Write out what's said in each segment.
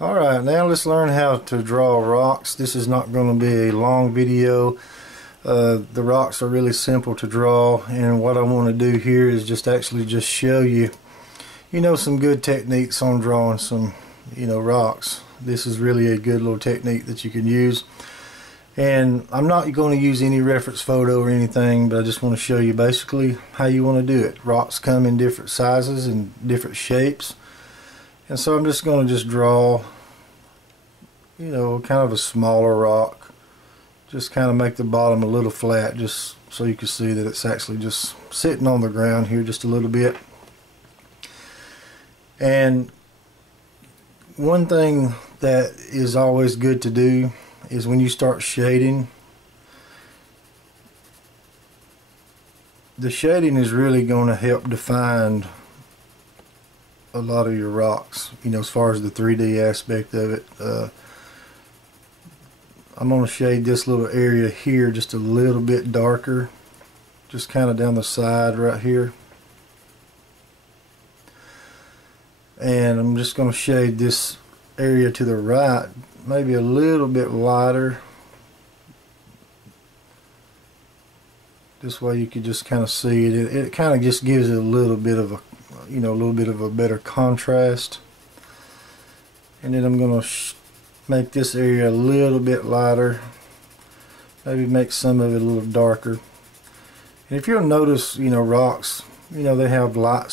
Alright, now let's learn how to draw rocks. This is not going to be a long video. The rocks are really simple to draw, and what I want to do here is just show you, some good techniques on drawing some, rocks. This is really a good little technique that you can use. And I'm not going to use any reference photo or anything, but I just want to show you basically how you want to do it. Rocks come in different sizes and different shapes. And so I'm just going to draw, kind of a smaller rock. Just kind of make the bottom a little flat, just so you can see that it's actually just sitting on the ground here just a little bit. And one thing that is always good to do is when you start shading, the shading is really going to help define a lot of your rocks, as far as the 3D aspect of it. I'm going to shade this little area here just a little bit darker, just kind of down the side right here. And I'm just going to shade this area to the right maybe a little bit lighter. This way you can just kind of see it. It kind of just gives it a little bit of a better contrast. And then I'm going to make this area a little bit lighter. Maybe make some of it a little darker. And if you'll notice, rocks, they have light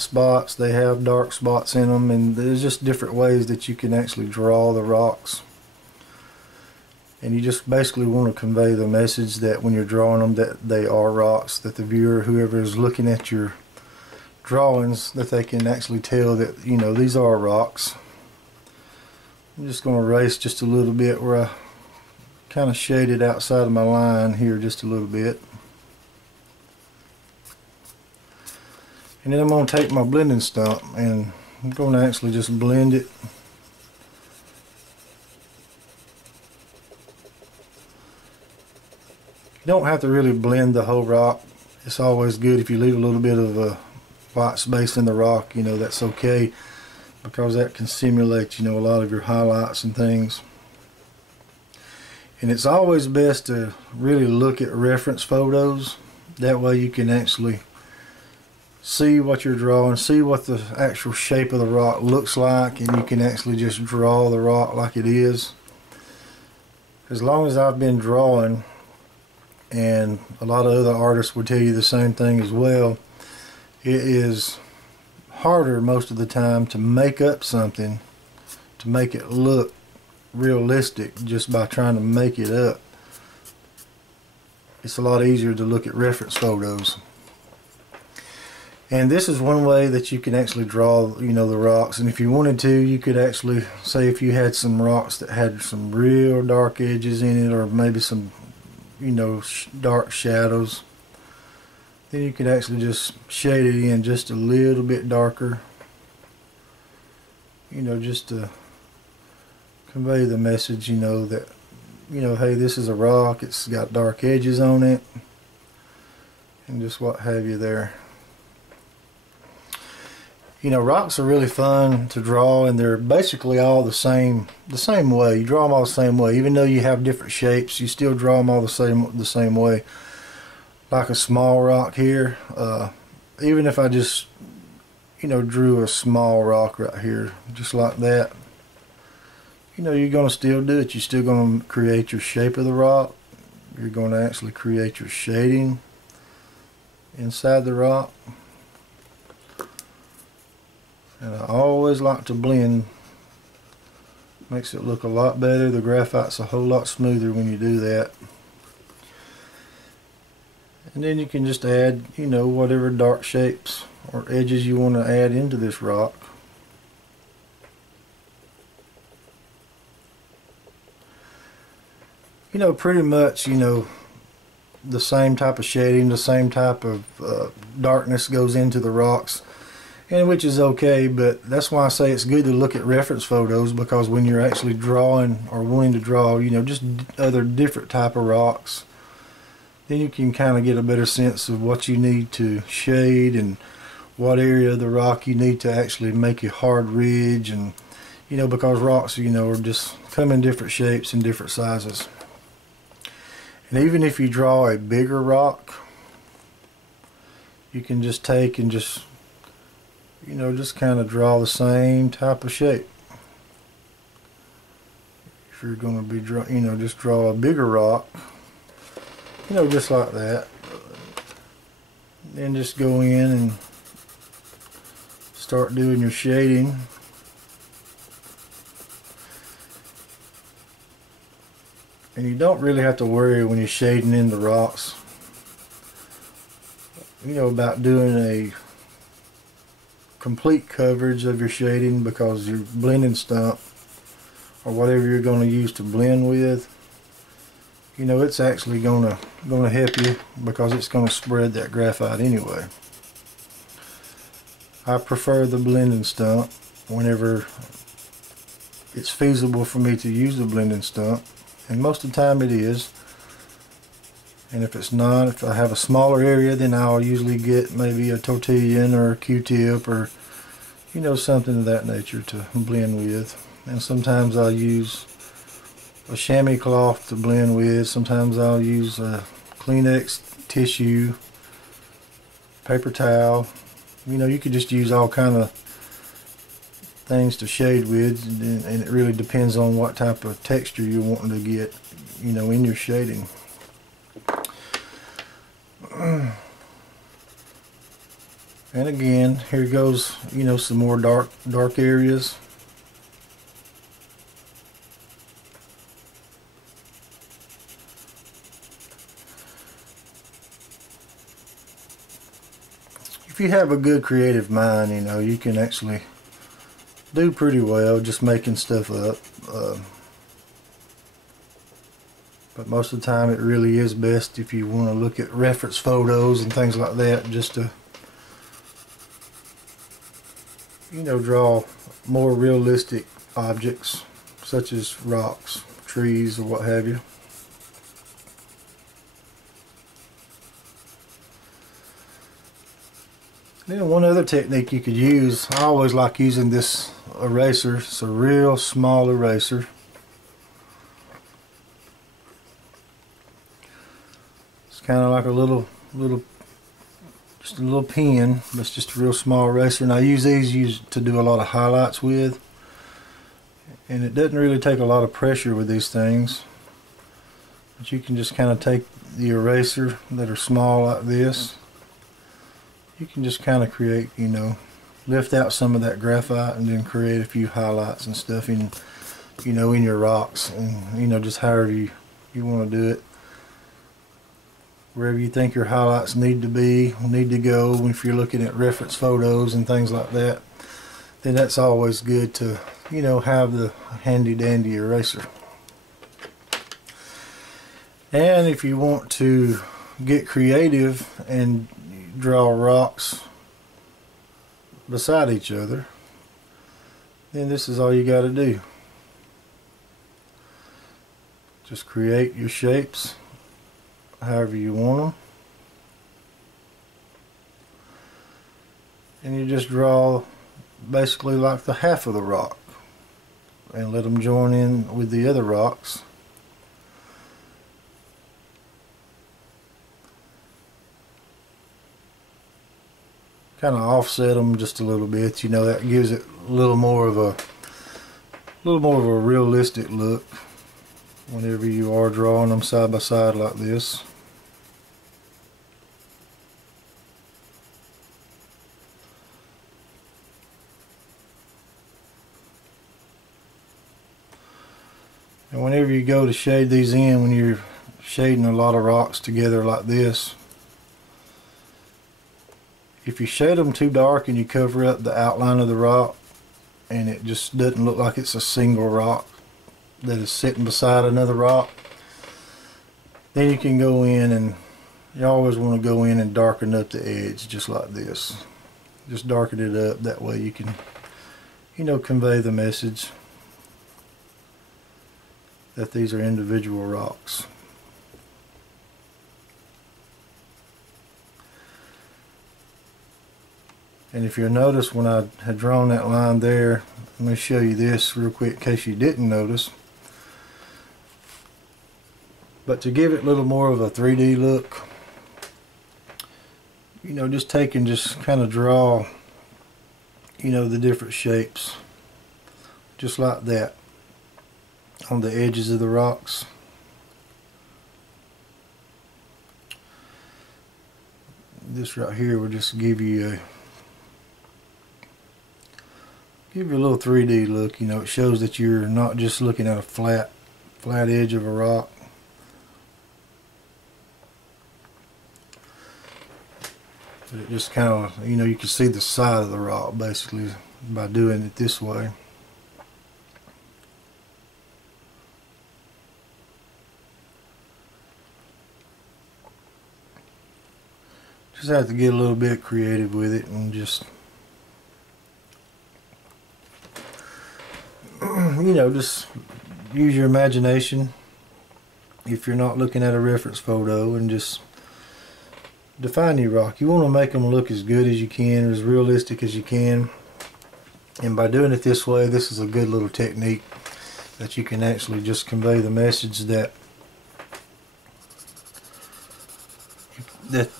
spots, they have dark spots in them, and there's just different ways that you can actually draw the rocks. And you just basically want to convey the message that when you're drawing them, that they are rocks, that the viewer, whoever is looking at your drawings, that they can actually tell that, these are rocks. I'm just going to erase just a little bit where I kind of shaded outside of my line here just a little bit. And then I'm going to take my blending stump and I'm going to actually just blend it. You don't have to really blend the whole rock. It's always good if you leave a little bit of a white space in the rock, that's okay, because that can simulate, a lot of your highlights and things. And it's always best to really look at reference photos. That way you can actually see what you're drawing, see what the actual shape of the rock looks like, and you can actually just draw the rock like it is. As long as I've been drawing, and a lot of other artists will tell you the same thing as well, it is harder most of the time to make up something, to make it look realistic just by trying to make it up. It's a lot easier to look at reference photos. And this is one way that you can actually draw, the rocks. And if you wanted to, you could actually, say if you had some rocks that had some real dark edges in it, or maybe some, dark shadows, then you could actually just shade it in just a little bit darker, just to convey the message, that, hey, this is a rock, it's got dark edges on it, and just what have you there. Rocks are really fun to draw, and they're basically all the same way. You draw them all the same way. Even though you have different shapes, you still draw them all the same way. Like a small rock here, even if I just, drew a small rock right here, just like that, you're going to still do it. You're still going to create your shape of the rock. You're going to actually create your shading inside the rock. And I always like to blend. Makes it look a lot better. The graphite's a whole lot smoother when you do that. And then you can just add, whatever dark shapes or edges you want to add into this rock. Pretty much, the same type of shading, the same type of darkness goes into the rocks. And which is okay, but that's why I say it's good to look at reference photos, because when you're actually drawing or wanting to draw, just other different type of rocks, then you can kind of get a better sense of what you need to shade and what area of the rock you need to actually make a hard ridge, and You know, because rocks, you know, are just come in different shapes and different sizes. And even if you draw a bigger rock, you can just take and just, you know, just kind of draw the same type of shape. If you're going to be, you know, just draw a bigger rock, you know, just like that. Then just go in and start doing your shading. And you don't really have to worry when you're shading in the rocks, you know, about doing a complete coverage of your shading, because your blending stump or whatever you're going to use to blend with, you know, it's actually going to help you, because it's going to spread that graphite anyway. I prefer the blending stump whenever it's feasible for me to use the blending stump, and most of the time it is. And if it's not, if I have a smaller area, then I'll usually get maybe a tortilla or a Q-tip, or, you know, something of that nature to blend with. And sometimes I'll use a chamois cloth to blend with. Sometimes I'll use a Kleenex tissue, paper towel. You know, you could just use all kind of things to shade with, and it really depends on what type of texture you're wanting to get, you know, in your shading. And again, here goes, you know, some more dark areas. If you have a good creative mind, you know, you can actually do pretty well just making stuff up. But most of the time it really is best if you want to look at reference photos and things like that, just to, you know, draw more realistic objects such as rocks, trees, or what have you. Then one other technique you could use, I always like using this eraser. It's a real small eraser. It's kind of like a just a little pen, but it's just a real small eraser. And I use these to do a lot of highlights with. And it doesn't really take a lot of pressure with these things. But you can just kind of take the eraser that are small like this. You can just kind of create, you know, lift out some of that graphite and then create a few highlights and stuff in, you know, in your rocks, and, you know, just however you want to do it. Wherever you think your highlights need to go, if you're looking at reference photos and things like that, then that's always good to, you know, have the handy dandy eraser. And if you want to get creative and draw rocks beside each other, then this is all you got to do. Just create your shapes however you want them, and you just draw basically like the half of the rock and let them join in with the other rocks. Kind of offset them just a little bit, you know, that gives it a little more of a realistic look whenever you are drawing them side by side like this. And whenever you go to shade these in, when you're shading a lot of rocks together like this, if you shade them too dark and you cover up the outline of the rock and it just doesn't look like it's a single rock that is sitting beside another rock, then you can go in, and you always want to go in and darken up the edge just like this. Just darken it up, that way you can, you know, convey the message that these are individual rocks. And if you'll notice, when I had drawn that line there, let me show you this real quick in case you didn't notice. But to give it a little more of a 3D look, you know, just take and just kind of draw, you know, the different shapes, just like that, on the edges of the rocks. This right here will just give you a little 3D look. You know, it shows that you're not just looking at a flat edge of a rock. But it just kind of, you know, you can see the side of the rock basically by doing it this way. Just have to get a little bit creative with it and just, you know, just use your imagination if you're not looking at a reference photo, and just define your rock. You want to make them look as good as you can, as realistic as you can. And by doing it this way, this is a good little technique that you can actually just convey the message that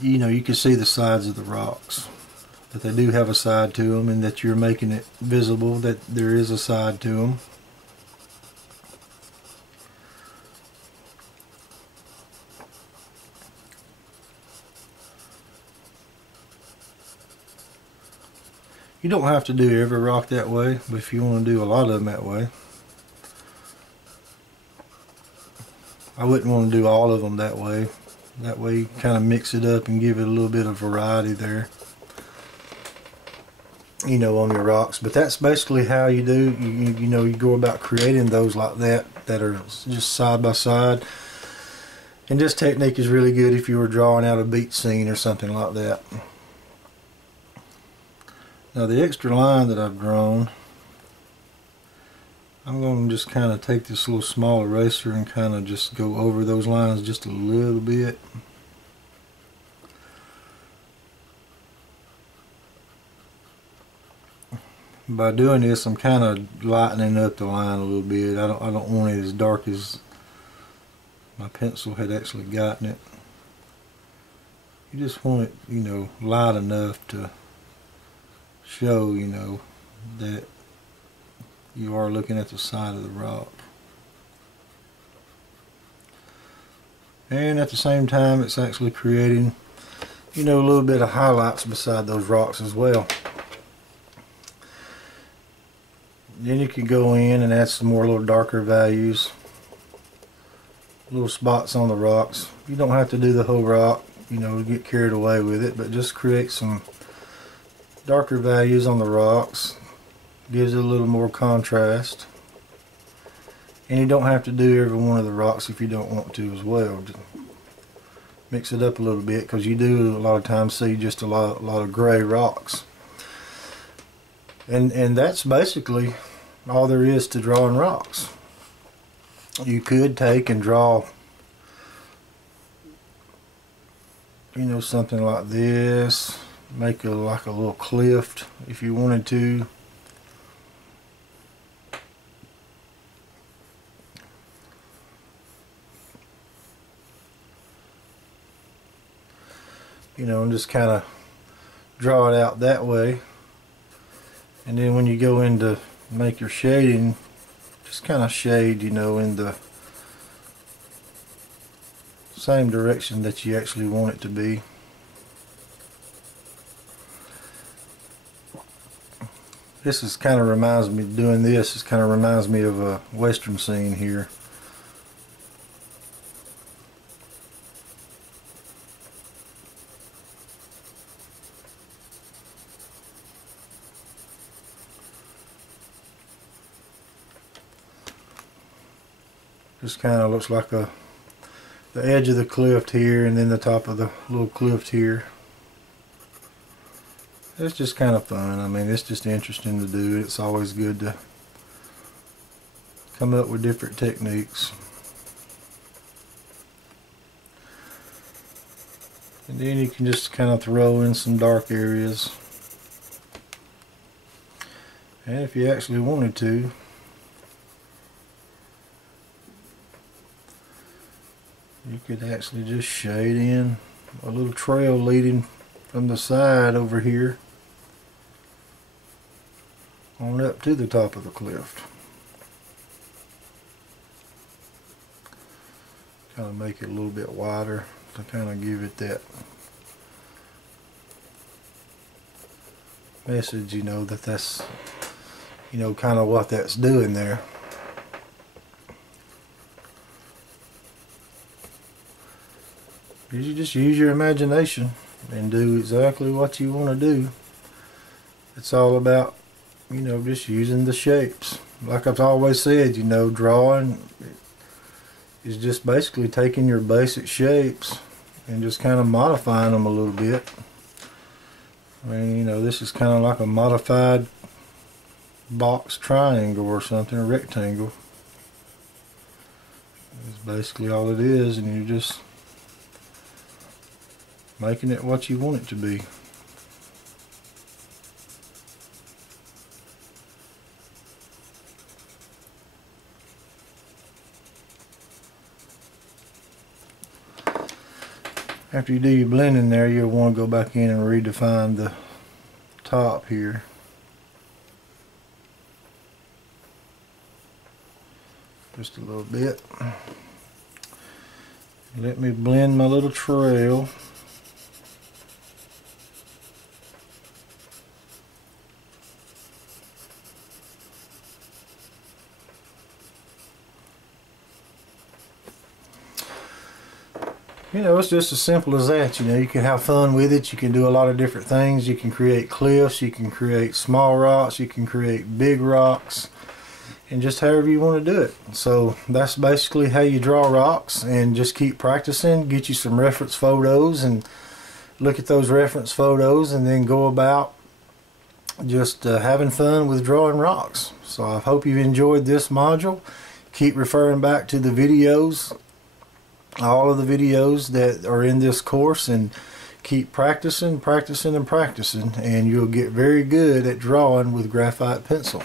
you know, you can see the sides of the rocks, that they do have a side to them, and that you're making it visible that there is a side to them. You don't have to do every rock that way, but if you want to do a lot of them that way, I wouldn't want to do all of them that way. That way you kind of mix it up and give it a little bit of variety there, you know, on your rocks. But that's basically how you do, you know, you go about creating those like that are just side by side. And this technique is really good if you were drawing out a beach scene or something like that. Now the extra line that I've drawn, I'm going to just kind of take this little small eraser and kind of just go over those lines just a little bit. By doing this, I'm kind of lightening up the line a little bit. I don't want it as dark as my pencil had actually gotten it. You just want it, you know, light enough to show, you know, that you are looking at the side of the rock. And at the same time, it's actually creating, you know, a little bit of highlights beside those rocks as well. Then you can go in and add some more little darker values, little spots on the rocks. You don't have to do the whole rock, you know, get carried away with it, but just create some darker values on the rocks. Gives it a little more contrast. And you don't have to do every one of the rocks if you don't want to as well. Just mix it up a little bit, because you do a lot of times see just a lot of gray rocks. And that's basically all there is to drawing rocks. You could take and draw, you know, something like this, make it like a little cliff if you wanted to. You know, and just kind of draw it out that way. And then when you go in to make your shading, just kind of shade, you know, in the same direction that you actually want it to be. This is kind of reminds me, doing this kind of reminds me of a western scene here. Just kind of looks like the edge of the cliff here, and then the top of the little cliff here. It's just kind of fun. I mean, it's just interesting to do. It's always good to come up with different techniques. And then you can just kind of throw in some dark areas. And if you actually wanted to, you could actually just shade in a little trail leading from the side over here on up to the top of the cliff. Kind of make it a little bit wider to kind of give it that message, you know, that's, you know, kind of what that's doing there. You just use your imagination and do exactly what you want to do. It's all about, you know, just using the shapes. Like I've always said, you know, drawing is just basically taking your basic shapes and just kind of modifying them a little bit. I mean, you know, this is kind of like a modified box triangle or something, a rectangle. It's basically all it is, and you're just making it what you want it to be. After you do your blending there, you'll want to go back in and redefine the top here. Just a little bit. Let me blend my little trail. You know, it's just as simple as that. You know, you can have fun with it. You can do a lot of different things. You can create cliffs, you can create small rocks, you can create big rocks, and just however you want to do it. So that's basically how you draw rocks, and just keep practicing. Get you some reference photos and look at those reference photos, and then go about just having fun with drawing rocks. So I hope you've enjoyed this module. Keep referring back to the videos, all of the videos that are in this course, and keep practicing, and you'll get very good at drawing with graphite pencil.